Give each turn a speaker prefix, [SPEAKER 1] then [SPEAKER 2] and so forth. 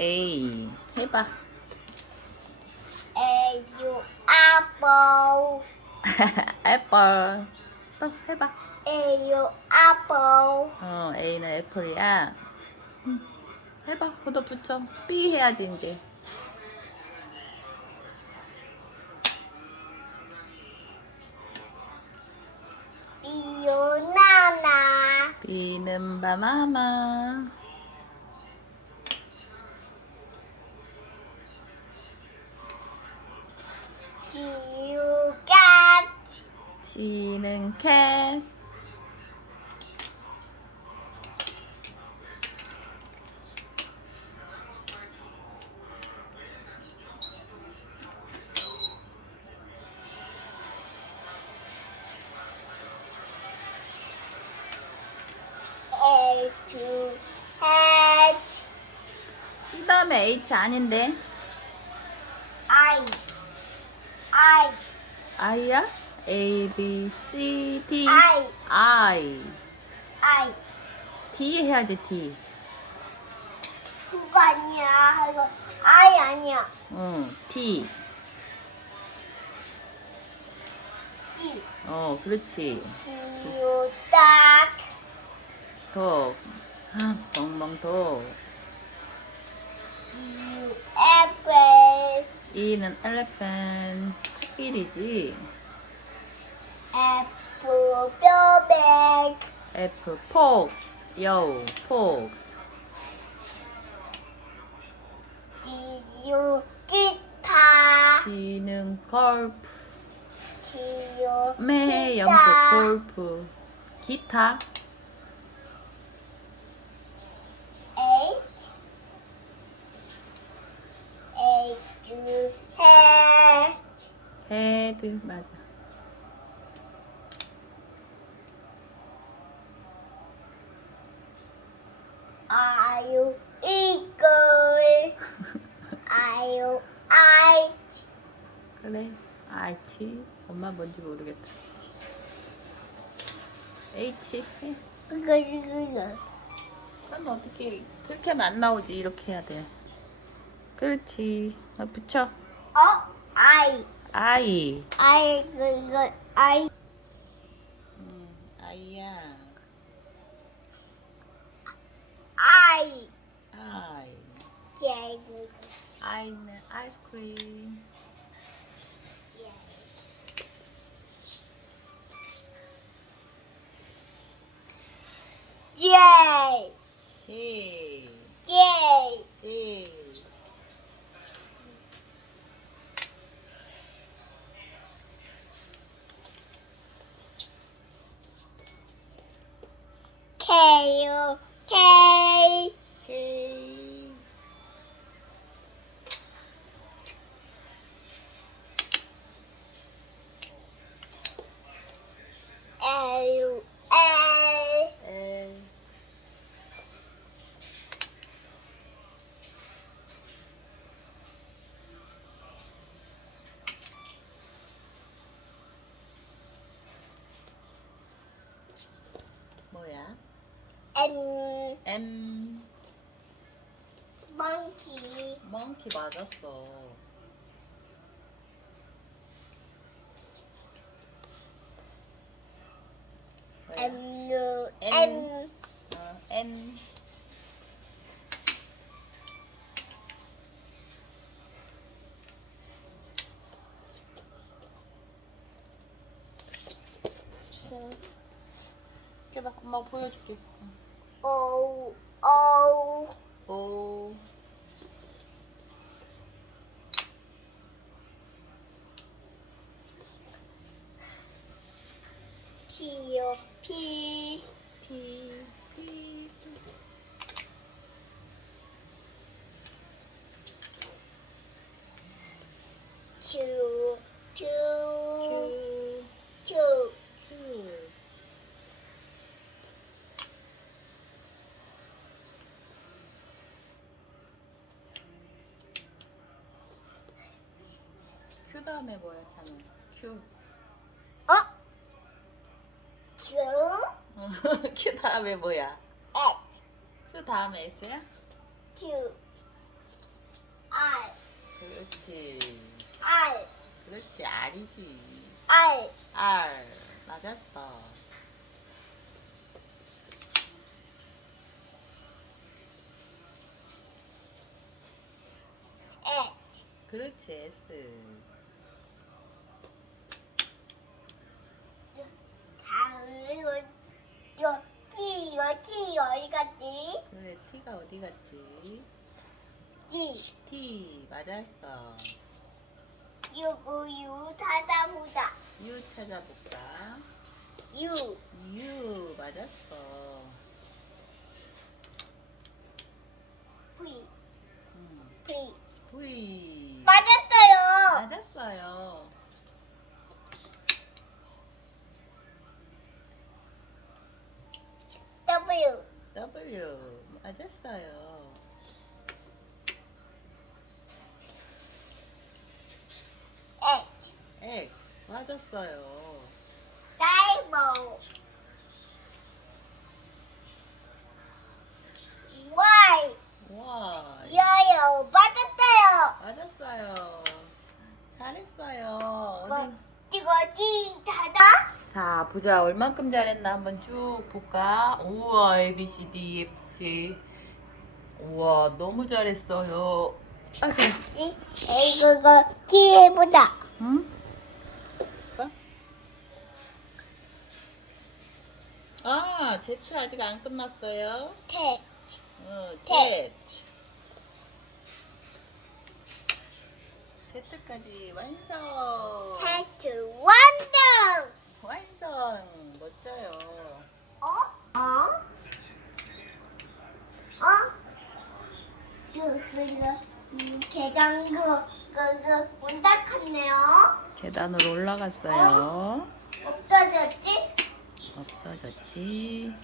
[SPEAKER 1] A 해봐.
[SPEAKER 2] A U apple.
[SPEAKER 1] 애플. 또 해봐.
[SPEAKER 2] A U apple.
[SPEAKER 1] 어 A는 애플이야. 응. 해봐. 그도 붙여. B 해야지 이제.
[SPEAKER 2] Nana.
[SPEAKER 1] B는 바나나.
[SPEAKER 2] G U cat.
[SPEAKER 1] Cat.
[SPEAKER 2] A two hat.
[SPEAKER 1] C 다음에 H 아닌데.
[SPEAKER 2] I. I.
[SPEAKER 1] I야? A, B, C, D.
[SPEAKER 2] I.
[SPEAKER 1] I.
[SPEAKER 2] I.
[SPEAKER 1] D 해야지 D.
[SPEAKER 2] 그거 아니야. 이거 I 아니야.
[SPEAKER 1] 응. D.
[SPEAKER 2] D.
[SPEAKER 1] 어, 그렇지.
[SPEAKER 2] Duck.
[SPEAKER 1] 독. 아, 멍멍 독.
[SPEAKER 2] E U apple.
[SPEAKER 1] E는 elephant. 코끼리지.
[SPEAKER 2] Apple 뼈백.
[SPEAKER 1] F, fox. 요.
[SPEAKER 2] D U 기타.
[SPEAKER 1] G는 golf.
[SPEAKER 2] D U
[SPEAKER 1] 매,
[SPEAKER 2] 기타.
[SPEAKER 1] 골프. 기타.
[SPEAKER 2] Eight U hat.
[SPEAKER 1] 헤드. 맞아. 그래. IT. 엄마 뭔지 모르겠다. H. 해.
[SPEAKER 2] 이거.
[SPEAKER 1] 그럼 어떻게 그렇게 하면 안 나오지 이렇게 해야 돼 그렇지 아, 붙여
[SPEAKER 2] 어? I.
[SPEAKER 1] I
[SPEAKER 2] I 그거 I.
[SPEAKER 1] 음, I야
[SPEAKER 2] I.
[SPEAKER 1] I
[SPEAKER 2] 예, 그거.
[SPEAKER 1] I는 아이스크림
[SPEAKER 2] J.
[SPEAKER 1] T.
[SPEAKER 2] J.
[SPEAKER 1] T.
[SPEAKER 2] K. K.
[SPEAKER 1] 뭐야?
[SPEAKER 2] N.
[SPEAKER 1] M
[SPEAKER 2] Monkey.
[SPEAKER 1] 멍키 맞았어 뭐야?
[SPEAKER 2] M U
[SPEAKER 1] N.
[SPEAKER 2] M.
[SPEAKER 1] 어, N 해봐 엄마가 보여줄게
[SPEAKER 2] O O.
[SPEAKER 1] 오
[SPEAKER 2] U P.
[SPEAKER 1] P P
[SPEAKER 2] Q Q
[SPEAKER 1] 다음에 뭐야 찬우 Q
[SPEAKER 2] 어? Q
[SPEAKER 1] Q 다음에 뭐야
[SPEAKER 2] X
[SPEAKER 1] Q 다음에 S야
[SPEAKER 2] Q 알,
[SPEAKER 1] 그렇지.
[SPEAKER 2] 알,
[SPEAKER 1] 그렇지. 알이지.
[SPEAKER 2] 알,
[SPEAKER 1] 알. 맞았어.
[SPEAKER 2] 에,
[SPEAKER 1] 그렇지. S.
[SPEAKER 2] 다음은 이거, 이거, 찌, 이거, 찌, 어디 갔지?
[SPEAKER 1] 그래. T가 어디 갔지?
[SPEAKER 2] 찌,
[SPEAKER 1] T. 맞았어.
[SPEAKER 2] 이거, 유, 찾아보자.
[SPEAKER 1] U 찾아볼까?
[SPEAKER 2] 유,
[SPEAKER 1] U. 맞았어.
[SPEAKER 2] V,
[SPEAKER 1] 음.
[SPEAKER 2] V.
[SPEAKER 1] V.
[SPEAKER 2] 맞았어요.
[SPEAKER 1] 맞았어요.
[SPEAKER 2] W,
[SPEAKER 1] W. 맞았어요.
[SPEAKER 2] X,
[SPEAKER 1] X. 맞았어요.
[SPEAKER 2] 다이버. Y,
[SPEAKER 1] Y.
[SPEAKER 2] 여요. 맞았어요.
[SPEAKER 1] 맞았어요. 잘했어요. 어디?
[SPEAKER 2] 이거 찌, 닫아?
[SPEAKER 1] 자, 보자. 얼만큼 잘했나 한번 쭉 볼까? 우와, A, B, C, D, E, F, G. 우와, 너무 잘했어요.
[SPEAKER 2] 찌, 이거, 해보자.
[SPEAKER 1] 응? 아, Z 아직 안 끝났어요.
[SPEAKER 2] 태,
[SPEAKER 1] 어,
[SPEAKER 2] Z.
[SPEAKER 1] Z. Z까지 완성.
[SPEAKER 2] 차트 완성!
[SPEAKER 1] 완성. 멋져요.
[SPEAKER 2] 어? 어? 어? 그, 계단 그, 그, 그, 문 닫았네요.
[SPEAKER 1] 계단으로 올라갔어요.
[SPEAKER 2] 없어졌지?
[SPEAKER 1] 없어졌지.